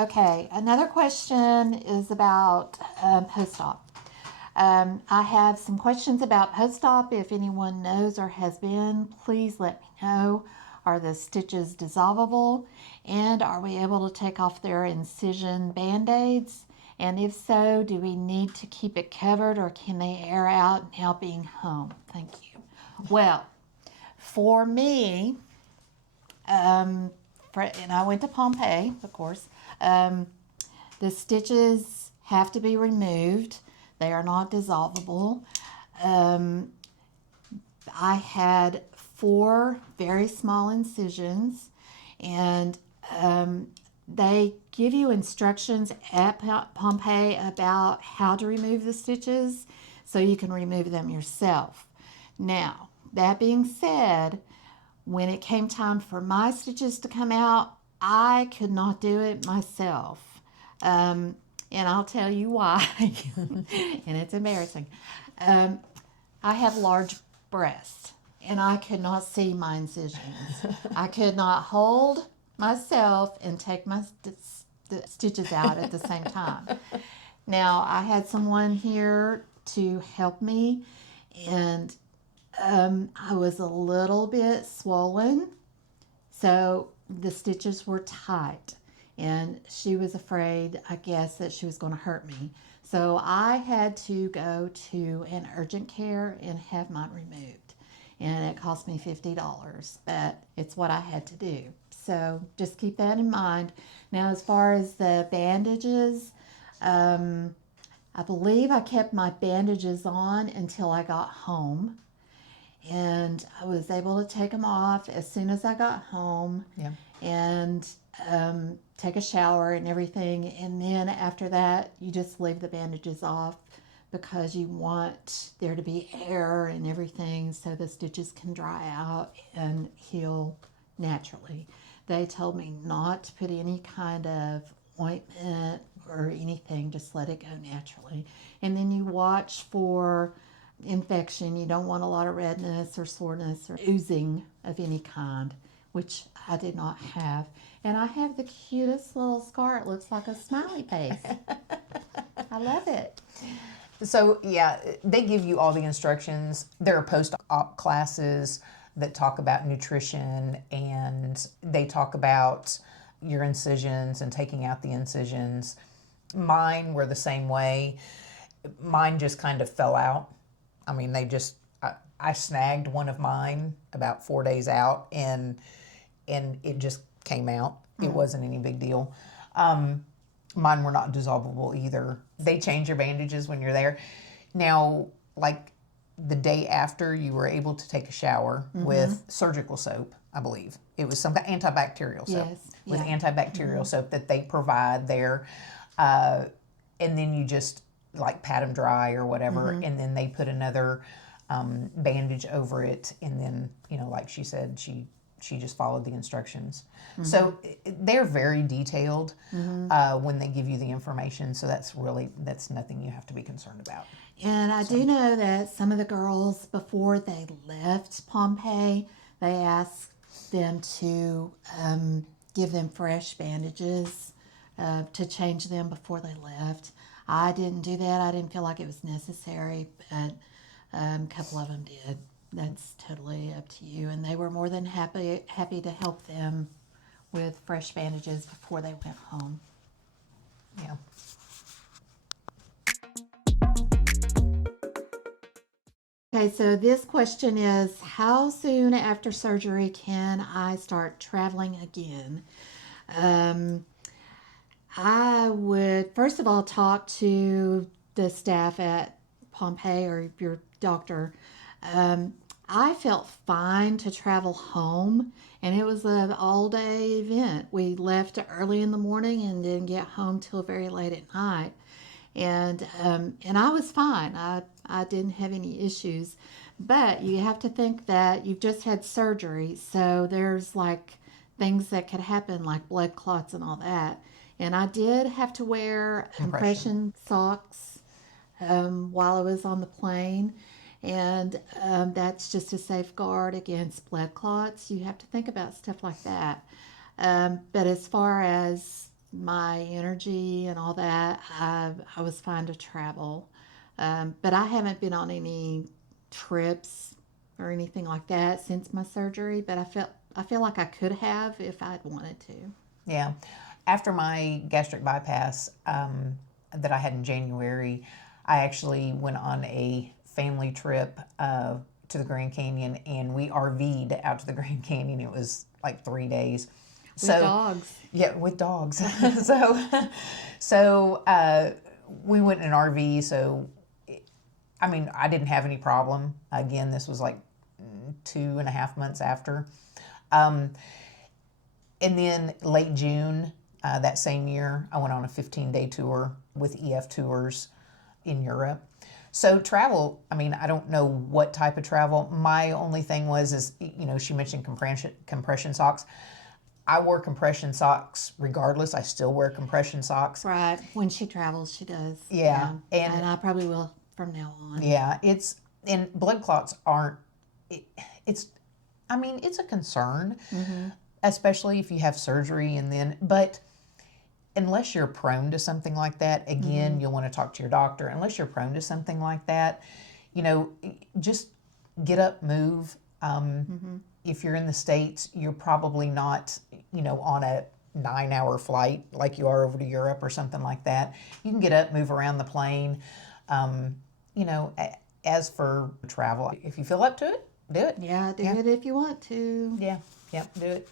Okay, another question is about post-op. I have some questions about post-op. If anyone knows or has been, please let me know. Are the stitches dissolvable? And are we able to take off their incision band-aids? And if so, do we need to keep it covered or can they air out now being home? Thank you. Well, for me, and I went to Pompeii, of course. The stitches have to be removed. They are not dissolvable. I had 4 very small incisions, and they give you instructions at Pompeii about how to remove the stitches so you can remove them yourself. Now, that being said, when it came time for my stitches to come out, I could not do it myself. And I'll tell you why. And it's embarrassing. I have large breasts, and I could not see my incisions. I could not hold myself and take my stitches out at the same time. Now, I had someone here to help me, and I was a little bit swollen, so the stitches were tight, and she was afraid, I guess, that she was going to hurt me. So I had to go to an urgent care and have mine removed, and it cost me $50, but it's what I had to do. So just keep that in mind. Now, as far as the bandages, I believe I kept my bandages on until I got home. And I was able to take them off as soon as I got home. Yeah. And take a shower and everything. And then after that, you just leave the bandages off because you want there to be air and everything so the stitches can dry out and heal naturally. They told me not to put any kind of ointment or anything, just let it go naturally. And then you watch for infection. You don't want a lot of redness or soreness or oozing of any kind, which I did not have. And I have the cutest little scar. It looks like a smiley face. I love it. So, yeah, they give you all the instructions. There are post-op classes that talk about nutrition, and they talk about your incisions and taking out the incisions. Mine were the same way. Mine just kind of fell out. I mean, I snagged one of mine about 4 days out, and it just came out. It wasn't any big deal. Mine were not dissolvable either. They change your bandages when you're there. Now, like the day after, you were able to take a shower with surgical soap, I believe. It was some kind of antibacterial soap. Yes. With Yeah. antibacterial soap that they provide there. And then you just like pat them dry or whatever, and then they put another bandage over it, and then, like she said, she just followed the instructions. So they're very detailed when they give you the information, so that's nothing you have to be concerned about. And I do know that some of the girls, before they left Pompeii, they asked them to give them fresh bandages to change them before they left. I didn't do that. I didn't feel like it was necessary, but a couple of them did. That's totally up to you. And they were more than happy to help them with fresh bandages before they went home. Yeah. Okay, so this question is, how soon after surgery can I start traveling again? I would, first of all, talk to the staff at Pompeii or your doctor. I felt fine to travel home, and it was an all-day event. We left early in the morning and didn't get home till very late at night. And I was fine. I didn't have any issues. But you have to think that you've just had surgery, so there's like things that could happen, like blood clots and all that. And I did have to wear compression socks while I was on the plane. And that's just a safeguard against blood clots. You have to think about stuff like that. But as far as my energy and all that, I was fine to travel. But I haven't been on any trips or anything like that since my surgery. But I feel like I could have if I'd wanted to. Yeah. After my gastric bypass that I had in January, I actually went on a family trip to the Grand Canyon, and we RV'd out to the Grand Canyon. It was like 3 days. With dogs. Yeah, with dogs. so we went in an RV. So, I mean, I didn't have any problem. Again, this was like 2.5 months after. And then late June that same year, I went on a 15-day tour with EF Tours in Europe. So travel, I mean, I don't know what type of travel. My only thing is, she mentioned compression socks. I wore compression socks regardless. I still wear compression socks. Right. When she travels, she does. Yeah. And I probably will from now on. Yeah. And blood clots aren't, it's a concern, especially if you have surgery but unless you're prone to something like that, again, you'll want to talk to your doctor. Unless you're prone to something like that, just get up, move. If you're in the States, you're probably not, on a 9-hour flight like you are over to Europe or something like that. You can get up, move around the plane. As for travel, if you feel up to it, do it. Yeah, do it if you want to. Yeah, do it.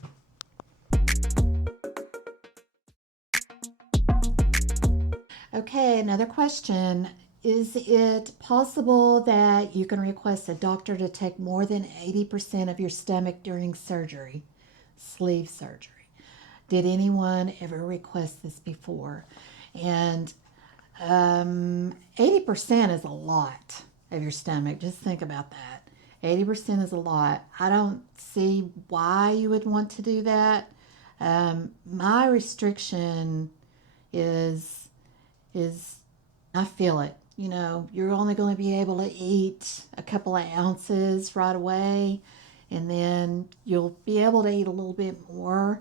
Okay, another question. Is it possible that you can request a doctor to take more than 80% of your stomach during surgery, sleeve surgery? Did anyone ever request this before? And 80% is a lot of your stomach. Just think about that. 80% is a lot. I don't see why you would want to do that. My restriction is I feel it. You're only going to be able to eat a couple of ounces right away, and then you'll be able to eat a little bit more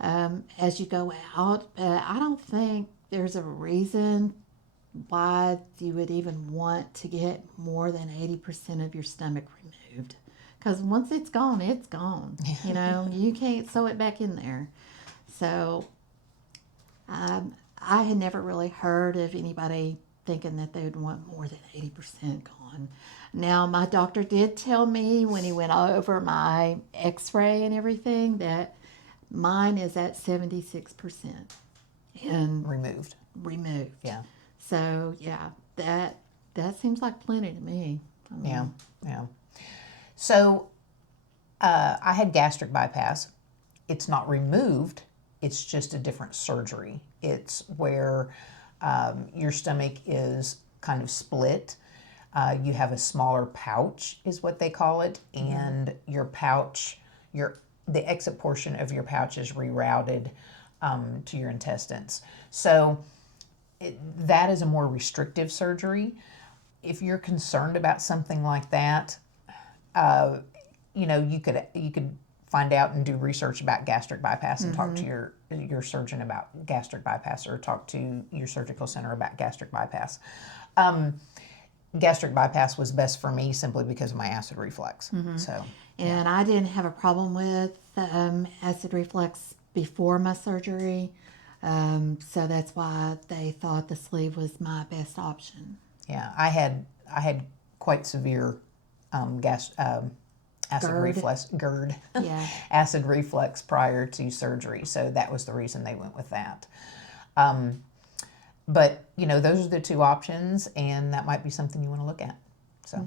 as you go out. But I don't think there's a reason why you would even want to get more than 80% of your stomach removed. Because once it's gone, it's gone. You can't sew it back in there. So I had never really heard of anybody thinking that they would want more than 80% gone. Now, my doctor did tell me when he went over my x-ray and everything that mine is at 76% and Removed. Yeah. So, yeah, that seems like plenty to me. Yeah. So, I had gastric bypass. It's not removed. It's just a different surgery. It's where your stomach is kind of split. You have a smaller pouch, is what they call it, and your pouch, the exit portion of your pouch is rerouted to your intestines. So that is a more restrictive surgery. If you're concerned about something like that, you could find out and do research about gastric bypass and talk to your surgeon about gastric bypass, or talk to your surgical center about gastric bypass. Gastric bypass was best for me simply because of my acid reflux. And I didn't have a problem with acid reflux before my surgery, so that's why they thought the sleeve was my best option. Yeah, I had quite severe acid reflux, GERD, acid reflux prior to surgery. So that was the reason they went with that. But, those are the two options, and that might be something you want to look at. So.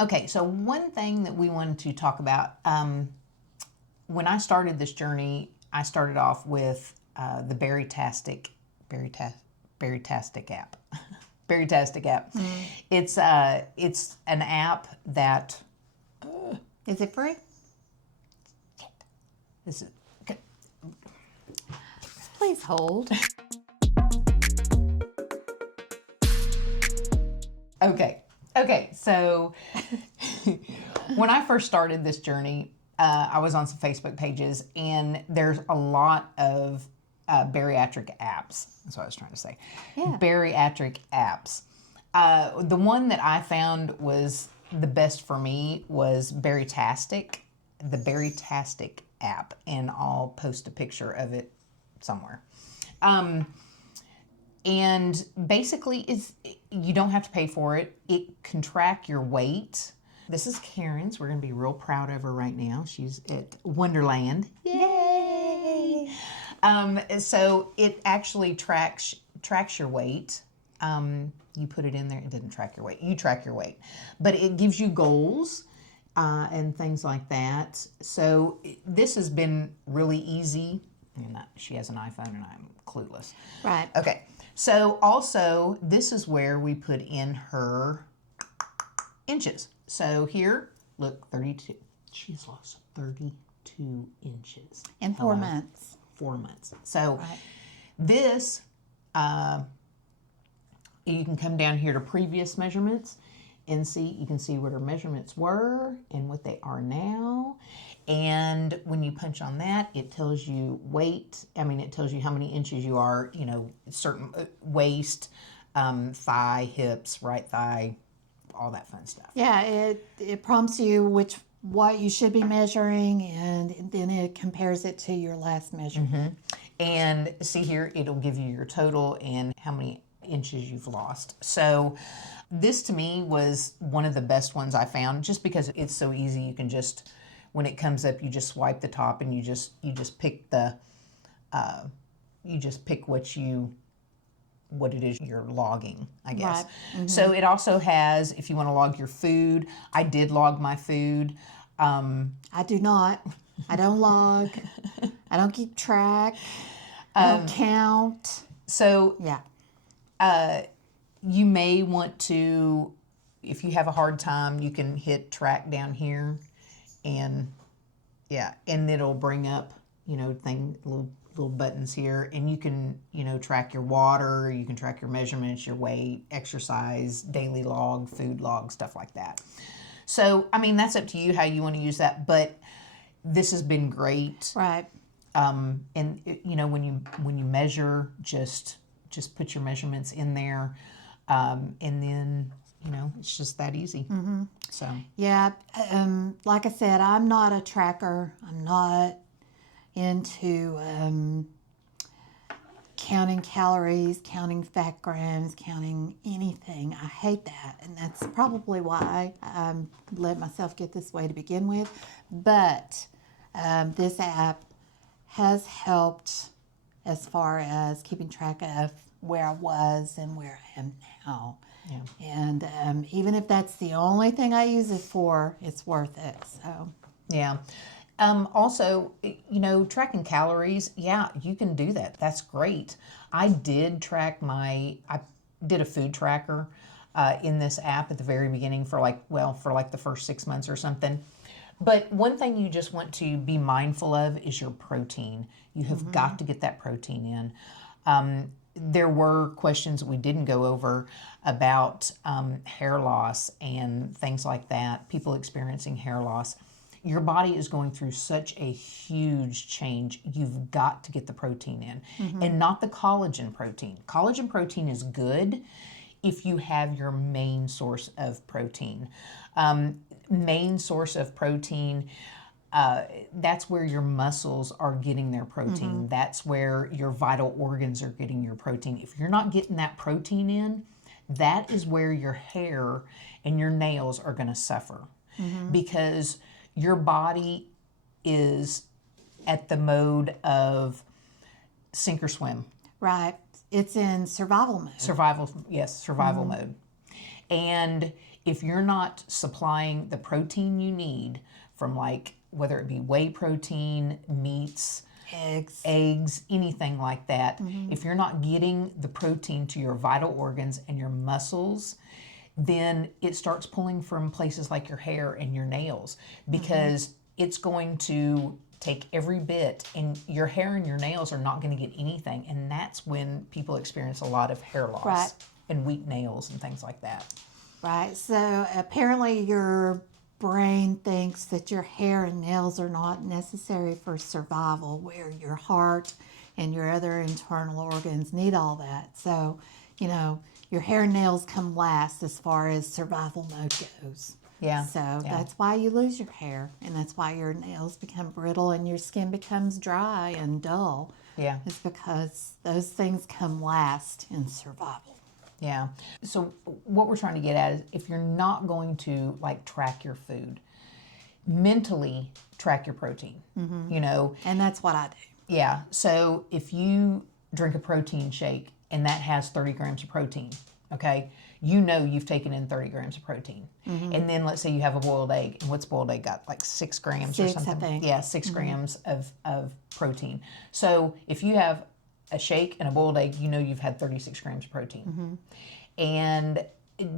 Okay, so one thing that we wanted to talk about, when I started this journey, I started off with the Bariatric app. Bariatric app. It's an app that Is it free? this is Please hold. okay. So when I first started this journey, I was on some Facebook pages, and there's a lot of bariatric apps. That's what I was trying to say. Yeah. Bariatric apps. The one that I found was the best for me was Baritastic, the Baritastic app, and I'll post a picture of it somewhere. And basically, you don't have to pay for it. It can track your weight. This is Karen's. We're going to be real proud of her right now. She's at Wonderland. Yay! So it actually tracks your weight. You put it in there. It didn't track your weight. You track your weight. But it gives you goals and things like that. So this has been really easy. She has an iPhone and I'm clueless. Right. Okay. So also, this is where we put in her inches. So here, look, 32. She's lost 32 inches. In 4 months. 4 months. So Right. this, you can come down here to previous measurements and you can see what her measurements were and what they are now. And when you punch on that, it tells you weight. It tells you how many inches you are, certain waist, thigh, hips, right thigh, all that fun stuff. Yeah, it prompts you what you should be measuring, and then it compares it to your last measurement. Mm-hmm. And see here, it'll give you your total and how many inches you've lost. So this to me was one of the best ones I found, just because it's so easy. You can just, when it comes up, you just swipe the top and you just pick what it is you're logging, I guess. Right. Mm-hmm. So it also has, if you want to log your food, I did log my food. I do not. I don't log. I don't keep track. I don't count. So Yeah. you may want to, if you have a hard time, you can hit track down here, and it'll bring up, little buttons here, and you can, track your water, you can track your measurements, your weight, exercise, daily log, food log, stuff like that. So, that's up to you how you want to use that, but this has been great. Right. And when you measure, just put your measurements in there, and then it's just that easy. Mm-hmm. So yeah, like I said, I'm not a tracker. I'm not into counting calories, counting fat grams, counting anything. I hate that, and that's probably why I let myself get this way to begin with. But this app has helped as far as keeping track of where I was and where I am now. Yeah. And even if that's the only thing I use it for, it's worth it. So yeah. Also, tracking calories, you can do that. That's great. I did I did a food tracker in this app at the very beginning for the first 6 months or something. But one thing you just want to be mindful of is your protein. You have got to get that protein in. There were questions that we didn't go over about hair loss and things like that, people experiencing hair loss. Your body is going through such a huge change. You've got to get the protein in, and not the collagen protein. Collagen protein is good if you have your main source of protein. Main source of protein, that's where your muscles are getting their protein. That's where your vital organs are getting your protein. If you're not getting that protein in, that is where your hair and your nails are going to suffer, because your body is at the mode of sink or swim. right, it's in survival mode. Survival mode. And if you're not supplying the protein you need from whether it be whey protein, meats, eggs, anything like that, if you're not getting the protein to your vital organs and your muscles, then it starts pulling from places like your hair and your nails, because it's going to take every bit, and your hair and your nails are not going to get anything. And that's when people experience a lot of hair loss, Right. and weak nails and things like that. Right. So apparently your brain thinks that your hair and nails are not necessary for survival, where your heart and your other internal organs need all that. So, you know, your hair and nails come last as far as survival mode goes. Yeah. So yeah. that's why you lose your hair, and that's why your nails become brittle and your skin becomes dry and dull. Yeah. It's because those things come last in survival. Yeah. So what we're trying to get at is, if you're not going to like track your food, mentally track your protein. You know, And that's what I do. yeah. So if you drink a protein shake and that has 30 grams of protein, okay, you know you've taken in 30 grams of protein. And then let's say you have a boiled egg, and what's boiled egg got? Like 6 grams or 6, I something. think. Yeah, 6 grams of protein. So if you have a shake and a boiled egg, you know you've had 36 grams of protein. And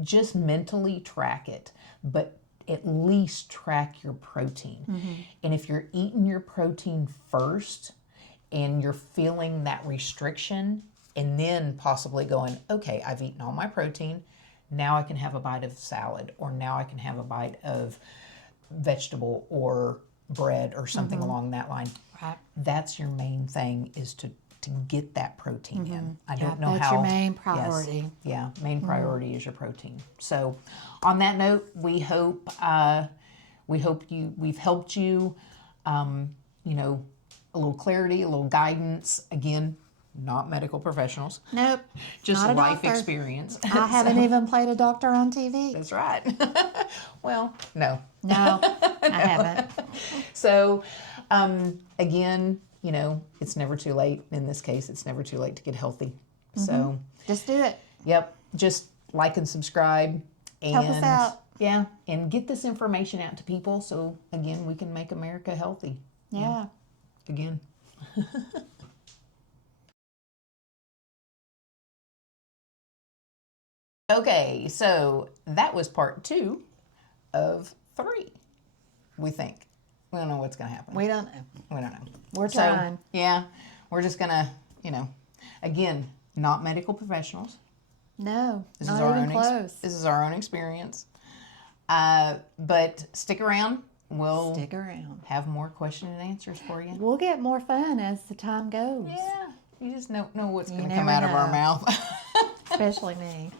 just mentally track it, but at least track your protein. And if you're eating your protein first and you're feeling that restriction, and then possibly going, okay, I've eaten all my protein, now I can have a bite of salad, or now I can have a bite of vegetable or bread or something along that line. Right. That's your main thing, is to get that protein in. I don't know That's how. your main Yes. priority. Yeah, main priority is your protein. So, on that note, we hope we've helped you. You know, a little clarity, a little guidance. Again, not medical professionals, Nope. just not a life doctor. experience. I haven't even played a doctor on TV. That's right. Well, no. No, I haven't. So, again, you know, it's never too late. In this case, it's never too late to get healthy. So, Just do it. yep, just like and subscribe. And, Help us out. Yeah, and get this information out to people so, again, we can make America healthy. Yeah. Again. Okay, so that was part 2 of 3, we think. We don't know what's going to happen. We don't know. We don't know. We're So, trying. yeah, we're just going to, you know, again, not medical professionals. No, This not is our even own close. This is our own experience. But stick around. We'll Stick around. have more question and answers for you. We'll get more fun as the time goes. Yeah, you just don't know what's You going to come never out of our know. mouth. Especially me.